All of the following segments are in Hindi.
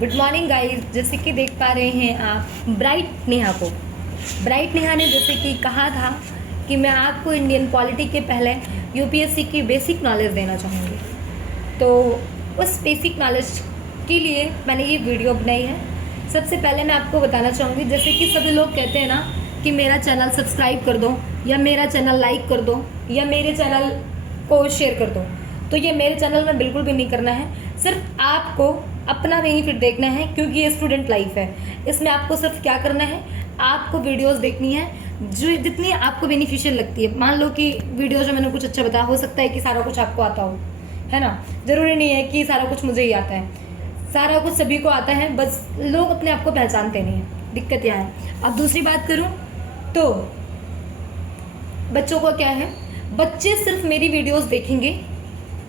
Good morning guys. जैसे कि देख पा रहे हैं आप ब्राइट नेहा को। ब्राइट नेहा ने जैसे कि कहा था कि मैं आपको इंडियन पॉलिटी के पहले यूपीएससी की बेसिक नॉलेज देना चाहूँगी, तो उस बेसिक नॉलेज के लिए मैंने ये वीडियो बनाई है। सबसे पहले मैं आपको बताना चाहूँगी, जैसे कि सभी लोग कहते हैं ना कि मेरा चैनल सब्सक्राइब कर दो या मेरा चैनल लाइक कर दो या मेरे चैनल को शेयर कर दो, तो ये मेरे चैनल में बिल्कुल भी नहीं करना है। सिर्फ आपको अपना बेनिफिट देखना है, क्योंकि ये स्टूडेंट लाइफ है। इसमें आपको सिर्फ क्या करना है, आपको वीडियोस देखनी है जो जितनी आपको बेनिफिशियल लगती है। मान लो कि वीडियो जो मैंने कुछ अच्छा बताया, हो सकता है कि सारा कुछ आपको आता हो, है ना। ज़रूरी नहीं है कि सारा कुछ मुझे ही आता है, सारा कुछ सभी को आता है, बस लोग अपने आप को पहचानते नहीं हैं। दिक्कत यहाँ है। अब दूसरी बात करूँ तो बच्चों को क्या है, बच्चे सिर्फ मेरी वीडियोस देखेंगे,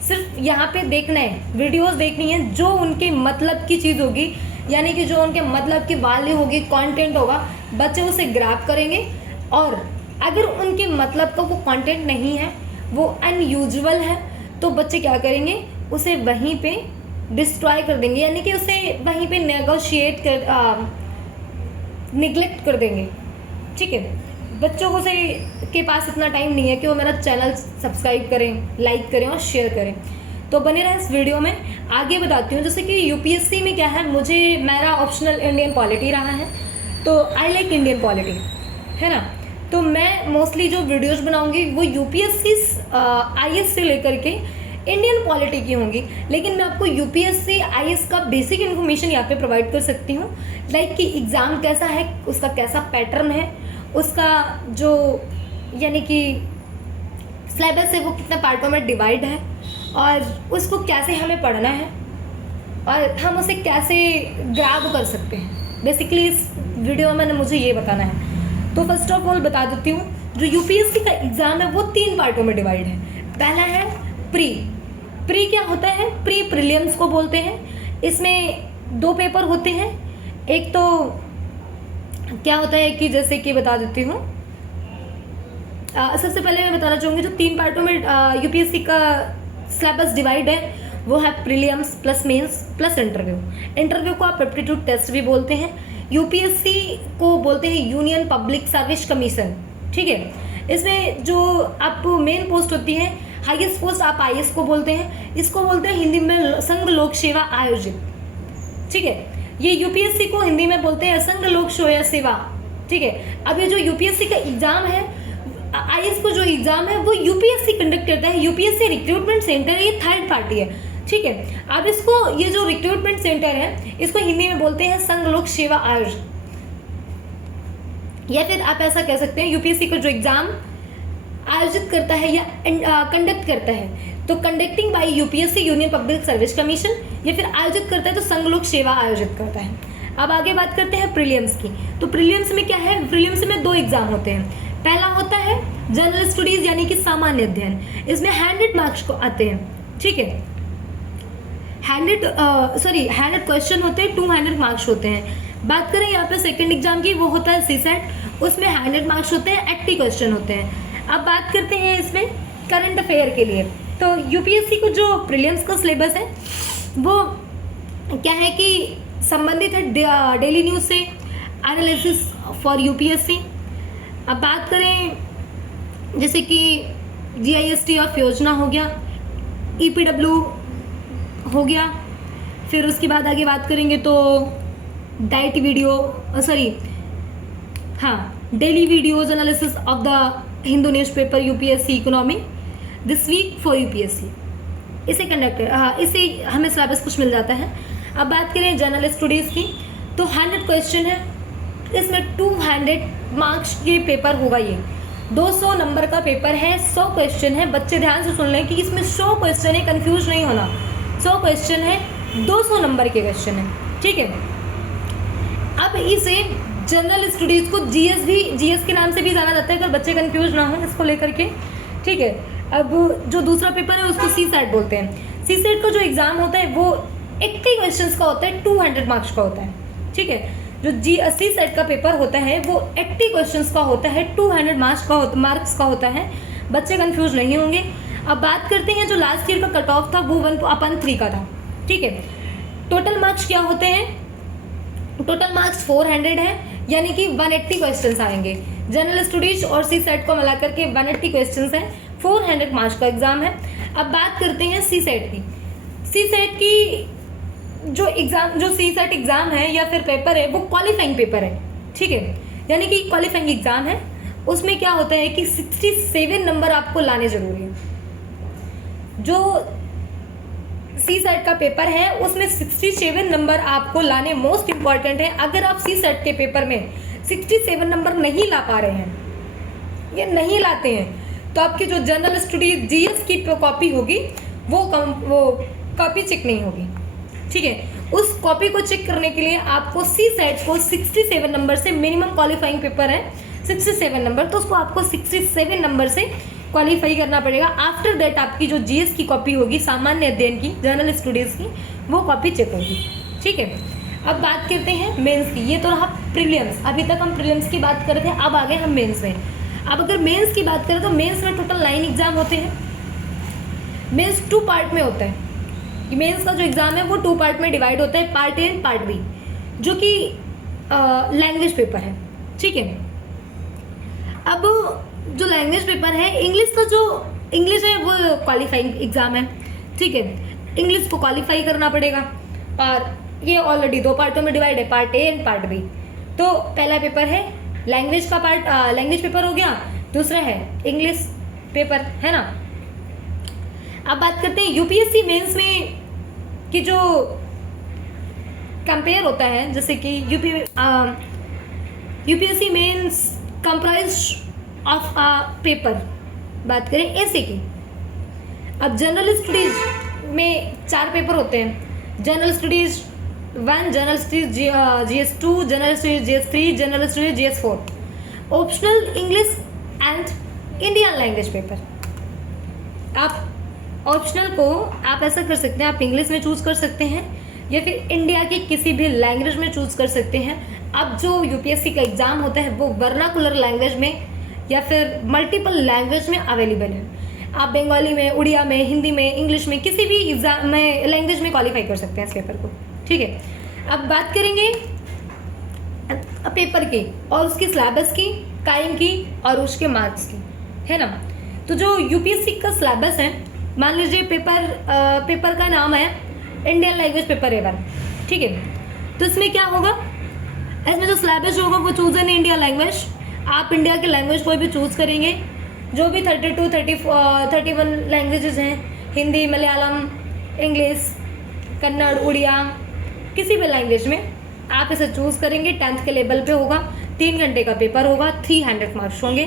सिर्फ यहाँ पे देखना है, वीडियोस देखनी है जो उनके मतलब की चीज़ होगी, यानी कि जो उनके मतलब की वैल्यू होगी, कंटेंट होगा, बच्चे उसे ग्रैब करेंगे। और अगर उनके मतलब का वो कंटेंट नहीं है, वो अनयूजुअल है, तो बच्चे क्या करेंगे, उसे वहीं पे डिस्ट्रॉय कर देंगे, यानी कि उसे वहीं पे नेगोशिएट कर निगलेक्ट कर देंगे। ठीक है, बच्चों को से के पास इतना टाइम नहीं है कि वो मेरा चैनल सब्सक्राइब करें, लाइक करें और शेयर करें। तो बने रहे इस वीडियो में। आगे बताती हूँ, जैसे कि यूपीएससी में क्या है, मेरा ऑप्शनल इंडियन पॉलिटी रहा है, तो आई लाइक इंडियन पॉलिटी, है ना। तो मैं मोस्टली जो वीडियोज़ बनाऊँगी वो यूपीएससी आईएएस से लेकर के इंडियन पॉलिटी की होंगी, लेकिन मैं आपको यूपीएससी आईएएस का बेसिक इन्फॉर्मेशन यहाँ पे प्रोवाइड कर सकती हूँ। लाइक कि एग्ज़ाम कैसा है, उसका कैसा पैटर्न है, उसका जो यानी कि सिलेबस है वो कितने पार्टों में डिवाइड है, और उसको कैसे हमें पढ़ना है और हम उसे कैसे ग्रैब कर सकते हैं। बेसिकली इस वीडियो में मैंने मुझे ये बताना है। तो फर्स्ट ऑफ ऑल बता देती हूँ, जो यूपीएससी का एग्ज़ाम है वो 3 पार्टों में डिवाइड है। पहला है प्री क्या होता है, प्री प्रीलिम्स को बोलते हैं। इसमें 2 पेपर होते हैं। एक तो क्या होता है कि जैसे कि बता देती हूँ, सबसे पहले मैं बताना चाहूँगी जो 3 पार्टों में यूपीएससी का सिलेबस डिवाइड है वो है prelims plus mains plus interview. Interview को आप एप्टीट्यूड टेस्ट भी बोलते हैं। यूपीएससी को बोलते हैं यूनियन पब्लिक सर्विस कमीशन। ठीक है, इसमें जो आप मेन पोस्ट होती है, हाईएस्ट पोस्ट आप आईएएस को बोलते हैं। इसको बोलते हैं हिंदी में संघ लोक सेवा आयोजित। ठीक है, ये यूपीएससी को हिंदी में बोलते हैं संघ लोक सेवा। ठीक है, अब ये जो यूपीएससी का एग्जाम है, आईएएस को जो एग्जाम है वो यूपीएससी कंडक्ट करता है। यूपीएससी रिक्रूटमेंट सेंटर ये थर्ड पार्टी है। ठीक है, अब इसको ये जो रिक्रूटमेंट सेंटर है इसको हिंदी में बोलते हैं संघ लोक सेवा आयोजित, या फिर आप ऐसा कह सकते हैं यूपीएससी का जो एग्जाम आयोजित करता है या कंडक्ट करता है, तो conducting bye UPSC union public service commission, या फिर आयोजित करता है तो संघ लोक सेवा आयोजित करता है। अब आगे बात करते हैं प्रीलिम्स की। तो प्रीलिम्स में क्या है, प्रीलिम्स में 2 एग्जाम होते हैं। पहला होता है जनरल स्टडीज यानी कि सामान्य अध्ययन। इसमें 100 मार्क्स को आते हैं। ठीक है, 100 क्वेश्चन होते हैं, 200 मार्क्स होते हैं। बात करें यहाँ पे सेकंड एग्जाम की, वो होता है सीसेट। उसमें 100 मार्क्स होते हैं, 80 क्वेश्चन होते हैं। अब बात करते हैं इसमें करंट अफेयर के लिए। तो यूपीएससी को जो प्रीलिम्स का सिलेबस है वो क्या है कि संबंधित है डेली न्यूज़ से, एनालिसिस फॉर यूपीएससी। अब बात करें जैसे कि जीआईएसटी ऑफ योजना हो गया, ईपीडब्ल्यू हो गया, फिर उसके बाद आगे बात करेंगे तो diet video daily videos analysis of the Hindu newspaper UPSC economy this week for UPSC, इसे इसे हमें सिलेबस कुछ मिल जाता है। अब बात करें जनरल स्टडीज़ की, तो 100 क्वेश्चन है, इसमें 200 मार्क्स के पेपर होगा। ये 200 नंबर का पेपर है, 100 क्वेश्चन है। बच्चे ध्यान से सुन लें कि इसमें 100 क्वेश्चन है, कंफ्यूज नहीं होना। 100 क्वेश्चन है, 200 नंबर के क्वेश्चन है। ठीक है, अब इसे जनरल स्टडीज़ को जीएस के नाम से भी जाना जाता है, अगर बच्चे कंफ्यूज ना हो इसको लेकर के। ठीक है, अब जो दूसरा पेपर है उसको सीसेट बोलते हैं। सीसेट का जो एग्ज़ाम होता है वो 80 क्वेश्चंस का होता है, 200 मार्क्स का होता है। ठीक है, जो सीसेट का पेपर होता है वो 80 क्वेश्चंस का होता है, 200 मार्क्स का होता है। बच्चे कंफ्यूज नहीं होंगे। अब बात करते हैं जो लास्ट ईयर का कट ऑफ था वो 1/3 का था। ठीक है, टोटल मार्क्स क्या होते हैं, टोटल मार्क्स 400 है, यानी कि 180 क्वेश्चंस आएंगे। जनरल स्टडीज और सी सेट को मिला करके 180 क्वेश्चंस हैं, 400 मार्क्स का एग्जाम है। अब बात करते हैं सी सेट की। सी सेट की जो सी सेट एग्जाम है या फिर पेपर है वो क्वालिफाइंग पेपर है, ठीक है, यानी कि क्वालिफाइंग एग्जाम है। उसमें क्या होता है कि 67 नंबर आपको लाने जरूरी है। जो सी सेट का पेपर है उसमें 67 नंबर आपको लाने मोस्ट इंपॉर्टेंट है। अगर आप सी सेट के पेपर में 67 नंबर नहीं ला पा रहे हैं या नहीं लाते हैं तो आपकी जो जनरल स्टडीज जीएस की कॉपी होगी वो कॉपी चेक नहीं होगी, ठीक है। उस कॉपी को चेक करने के लिए आपको सी सेट को 67 नंबर से, मिनिमम क्वालिफाइंग पेपर है 67 नंबर, तो उसको आपको 67 नंबर से क्वालिफाई करना पड़ेगा। आफ्टर दैट आपकी जो जीएस की कॉपी होगी, सामान्य अध्ययन की, जनरल स्टडीज़ की, वो कॉपी चेक होगी, ठीक है। अब बात करते हैं मेंस की। ये तो रहा प्रीलिम्स, अभी तक हम प्रीलिम्स की बात कर रहे थे, अब आ गए हम मेंस में। अब अगर मेंस की बात करें तो मेंस में टोटल 9 एग्जाम होते हैं। मेंस 2 पार्ट में होता है। मेंस का जो एग्ज़ाम है वो 2 पार्ट में डिवाइड होता है, part A and part B, जो कि लैंग्वेज पेपर है, ठीक है। अब जो लैंग्वेज पेपर है, इंग्लिश है वो क्वालिफाइंग एग्ज़ाम है, ठीक है। इंग्लिश को क्वालिफाई करना पड़ेगा और ये ऑलरेडी 2 पार्टों में डिवाइड है, part A and part B. तो पहला पेपर है लैंग्वेज का पार्ट, लैंग्वेज पेपर हो गया, दूसरा है इंग्लिश पेपर, है ना। अब बात करते हैं यूपीएससी मेंस में कि जो कंपेयर होता है, जैसे कि UPSC mains comprise of paper, बात करें ऐसे की। अब जनरल स्टडीज में 4 पेपर होते हैं, general studies 1, general studies GS 2, general studies GS 3, general studies GS 4, optional English and Indian language paper. आप ऑप्शनल को आप ऐसा कर सकते हैं, आप इंग्लिश में चूज़ कर सकते हैं या फिर इंडिया की किसी भी लैंग्वेज में चूज़ कर सकते हैं। अब जो यूपीएससी का एग्ज़ाम होता है वो वर्नाकुलर लैंग्वेज में या फिर मल्टीपल लैंग्वेज में अवेलेबल है। आप बंगाली में, उड़िया में, हिंदी में, इंग्लिश में, किसी भी एग्जाम में, लैंग्वेज में क्वालिफाई कर सकते हैं इस पेपर को, ठीक है। अब बात करेंगे पेपर की और उसकी सिलेबस की, टाइम की और उसके मार्क्स की, है ना। तो जो यूपीएससी का सिलेबस है, मान लीजिए पेपर का नाम है इंडियन लैंग्वेज पेपर A1, ठीक है। तो इसमें क्या होगा, इसमें जो सिलेबस होगा वो चूज़ इन इंडिया लैंग्वेज। आप इंडिया की लैंग्वेज कोई भी चूज़ करेंगे, जो भी 31 लैंग्वेजेस हैं, हिंदी, मलयालम, इंग्लिश, कन्नड़, उड़िया, किसी भी लैंग्वेज में आप इसे चूज़ करेंगे। 10th के लेवल पे होगा, 3 घंटे का पेपर होगा, 300 मार्क्स होंगे।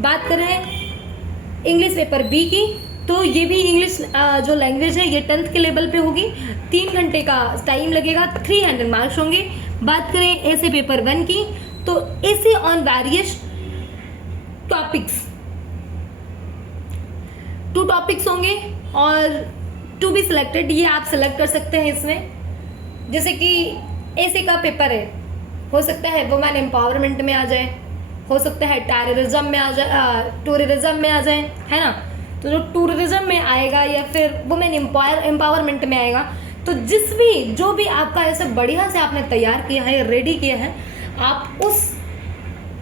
बात करें इंग्लिश पेपर बी की, तो ये भी इंग्लिश जो लैंग्वेज है ये 10th के लेवल पे होगी, 3 घंटे का टाइम लगेगा, 300 मार्क्स होंगे। बात करें ऐसे पेपर 1 की, तो ऐसे ऑन वेरियस टॉपिक्स 2 टॉपिक्स होंगे और टू बी सिलेक्टेड, ये आप सिलेक्ट कर सकते हैं इसमें। जैसे कि ऐसे का पेपर है, हो सकता है वुमेन एम्पावरमेंट में आ जाए, हो सकता है टूरिज्म में आ जाए, है ना। तो जो टूरिज्म में आएगा या फिर वुमेन एम्पावरमेंट में आएगा, तो जो भी आपका ऐसे बढ़िया से आपने तैयार किया है, रेडी किया है, आप उस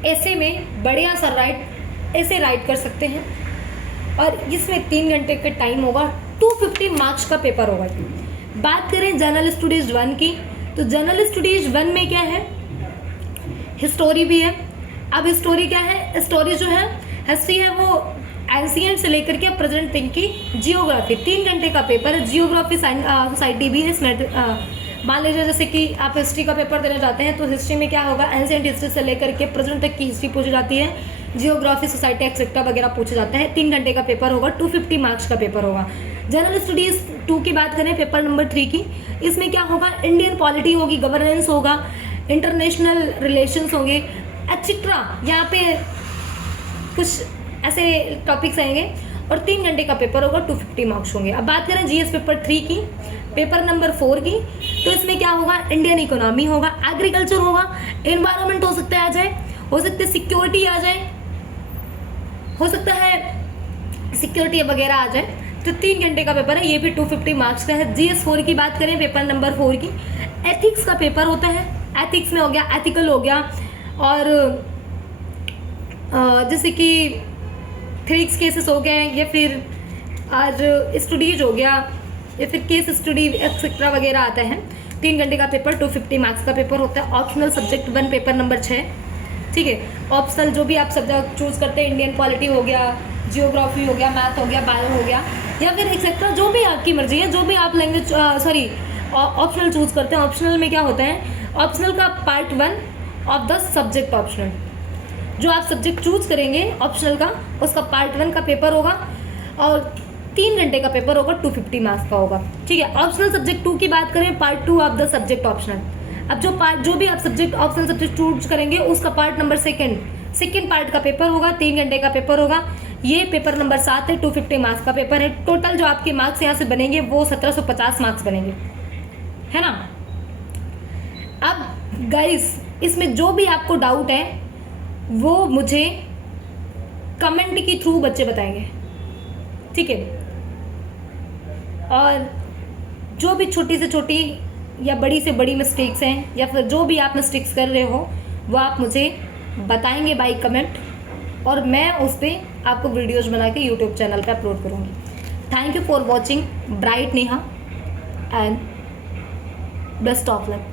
ऐसे में बढ़िया सा ऐसे राइट कर सकते हैं। और इसमें 3 घंटे का टाइम होगा, 250 मार्क्स का पेपर होगा। बात करें जनरल स्टडीज 1 की, तो जनरल स्टडीज 1 में क्या है, हिस्टोरी भी है। अब हिस्टोरी क्या है, स्टोरी जो है, हिस्ट्री है वो एंशिएंट से लेकर के प्रेजेंट तक की। जियोग्राफी 3 घंटे का पेपर है, जियोग्राफी सोसाइटी भी है इसमें। मान लीजिए जैसे कि आप हिस्ट्री का पेपर देने जाते हैं, तो हिस्ट्री में क्या होगा, एंशिएंट हिस्ट्री से लेकर के प्रेजेंट तक की हिस्ट्री पूछी जाती है, जियोग्राफी, सोसाइटी, एक्सेट्रा वगैरह पूछे जाते हैं। 3 घंटे का पेपर होगा, 250 मार्क्स का पेपर होगा। जनरल स्टडीज 2 की बात करें, पेपर नंबर 3 की, इसमें क्या होगा, इंडियन पॉलिटी होगी, गवर्नेंस होगा, इंटरनेशनल रिलेशंस होंगे, एक्सेट्रा। यहाँ पे कुछ ऐसे टॉपिक्स आएंगे और 3 घंटे का पेपर होगा, 250 मार्क्स होंगे। अब बात करें जीएस पेपर 3 की, पेपर नंबर 4 की, तो इसमें क्या होगा, इंडियन इकोनॉमी होगा, एग्रीकल्चर होगा, एनवायरनमेंट हो सकता है आ जाए, हो सकता है सिक्योरिटी आ जाए, हो सकता है सिक्योरिटी वगैरह आ जाए। तो 3 घंटे का पेपर है, ये भी 250 मार्क्स का है। GS4 की बात करें, पेपर नंबर 4 की, एथिक्स का पेपर होता है। एथिक्स में हो गया, एथिकल हो गया, और जैसे कि थ्रिक्स केसेस हो गए, या फिर आज स्टडीज हो गया, या फिर केस स्टडी एक्सेट्रा वगैरह आता है। 3 घंटे का पेपर 250 मार्क्स का पेपर होता है। ऑप्शनल सब्जेक्ट 1 पेपर नंबर 6, ठीक है। ऑप्शनल जो भी आप सब्जेक्ट चूज़ करते हैं, इंडियन पॉलिटी हो गया, जियोग्राफी हो गया, मैथ हो गया, बायो हो गया, या फिर एक्सेट्रा जो भी आपकी मर्जी है, जो भी आप लैंग्वेज ऑप्शनल चूज़ करते हैं। ऑप्शनल में क्या होता है, ऑप्शनल का part 1 of the subject optional, जो आप सब्जेक्ट चूज़ करेंगे ऑप्शनल का, उसका पार्ट 1 का पेपर होगा, और 3 घंटे का पेपर होगा, 250 मार्क्स का होगा, ठीक है। ऑप्शनल सब्जेक्ट 2 की बात करें, part 2 of the subject optional. अब जो भी आप सब्जेक्ट ऑप्शनल सब्जेक्ट चूज करेंगे, उसका पार्ट नंबर सेकेंड पार्ट का पेपर होगा, 3 घंटे का पेपर होगा। ये पेपर नंबर 7 है, 250 मार्क्स का पेपर है। टोटल जो आपके मार्क्स यहाँ से बनेंगे वो 1750 मार्क्स बनेंगे, है ना। अब गाइस, इसमें जो भी आपको डाउट है वो मुझे कमेंट के थ्रू बच्चे बताएंगे, ठीक है। और जो भी छोटी से छोटी या बड़ी से बड़ी मिस्टेक्स हैं, या फिर जो भी आप मिस्टेक्स कर रहे हो, वो आप मुझे बताएंगे बाय कमेंट, और मैं उस पर आपको वीडियोज़ बना के यूट्यूब चैनल पे अपलोड करूँगी। Thank you for watching bright Neha, and best of luck.